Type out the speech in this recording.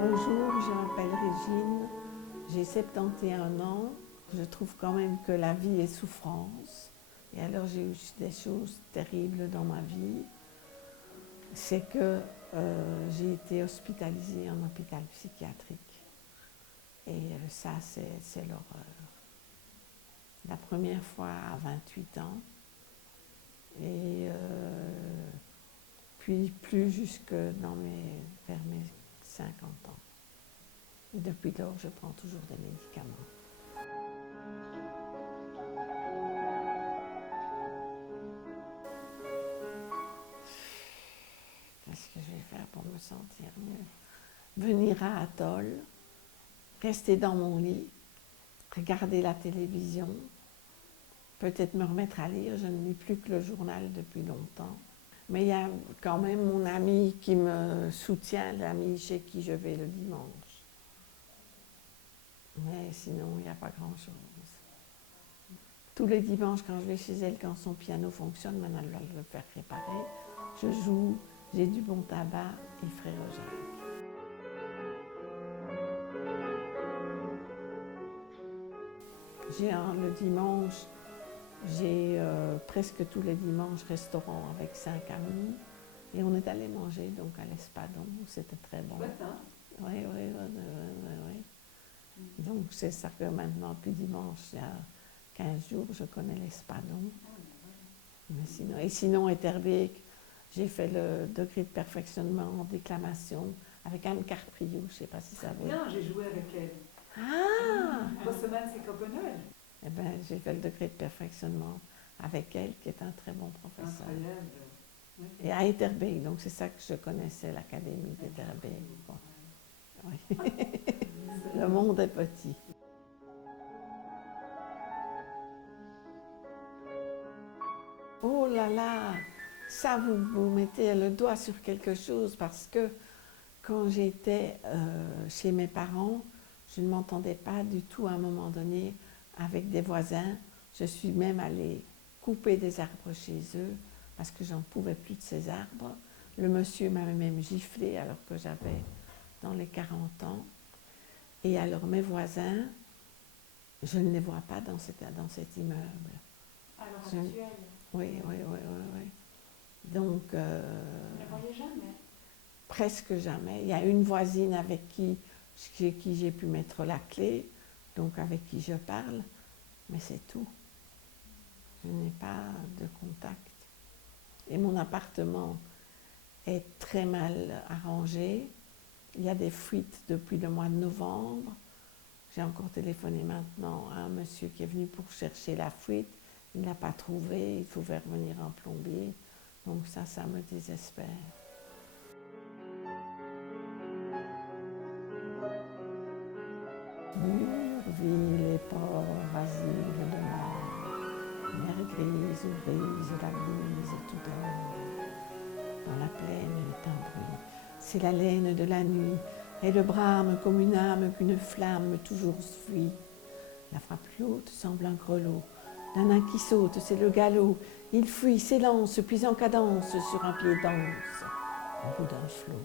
Bonjour, je m'appelle Régine, j'ai 71 ans. Je trouve quand même que la vie est souffrance. Et alors j'ai eu des choses terribles dans ma vie. C'est que j'ai été hospitalisée en hôpital psychiatrique. Et ça, c'est l'horreur. La première fois à 28 ans. Et puis plus jusque vers mes 50 ans. Et depuis lors, je prends toujours des médicaments. Qu'est-ce que je vais faire pour me sentir mieux? Venir à Atoll, rester dans mon lit, regarder la télévision, peut-être me remettre à lire. Je ne lis plus que le journal depuis longtemps. Mais il y a quand même mon ami qui me soutient, l'ami chez qui je vais le dimanche. Mais sinon, il n'y a pas grand-chose. Tous les dimanches, quand je vais chez elle, quand son piano fonctionne, maintenant elle va le faire réparer, je joue, j'ai du bon tabac et Frère Jacques. Le dimanche, j'ai presque tous les dimanches restaurant avec 5 amis. Et on est allé manger donc à l'Espadon, c'était très bon. Oui. Donc c'est ça que maintenant, depuis dimanche, il y a 15 jours, je connais l'Espadon. Mais sinon, à Etterbeek, j'ai fait le degré de perfectionnement en déclamation avec Anne Carpriou, je ne sais pas si ça vous... Bien, j'ai joué avec elle. Ah! Bosseman, c'est Copenhague. Eh bien, j'ai fait le degré de perfectionnement avec elle, qui est un très bon professeur. Incroyable. Oui. Et à Etterbeek, donc c'est ça que je connaissais, l'académie d'Etterbeek. Oui. Le monde est petit. Oh là là, ça vous mettez le doigt sur quelque chose parce que quand j'étais chez mes parents, je ne m'entendais pas du tout à un moment donné avec des voisins. Je suis même allée couper des arbres chez eux parce que j'en pouvais plus de ces arbres. Le monsieur m'avait même giflé alors que j'avais dans les 40 ans. Et alors mes voisins, je ne les vois pas dans cet immeuble. À l'heure actuelle. Oui. Donc, Vous ne les voyez jamais? Presque jamais. Il y a une voisine avec qui j'ai pu mettre la clé, donc avec qui je parle, mais c'est tout. Je n'ai pas de contact. Et mon appartement est très mal arrangé. Il y a des fuites depuis le mois de novembre. J'ai encore téléphoné maintenant à un monsieur qui est venu pour chercher la fuite. Il ne l'a pas trouvé, il faut faire venir un plombier. Donc ça me désespère. Murs, villes et ports, asile de mer, mer grise ou brise, la brise tout dort. Dans la plaine est un bruit, c'est la laine de la nuit, et le brame comme une âme qu'une flamme toujours fuit. La frappe plus haute semble un grelot, d'un nain qui saute, c'est le galop. Il fuit, s'élance, puis en cadence sur un pied dense, au bout d'un flot.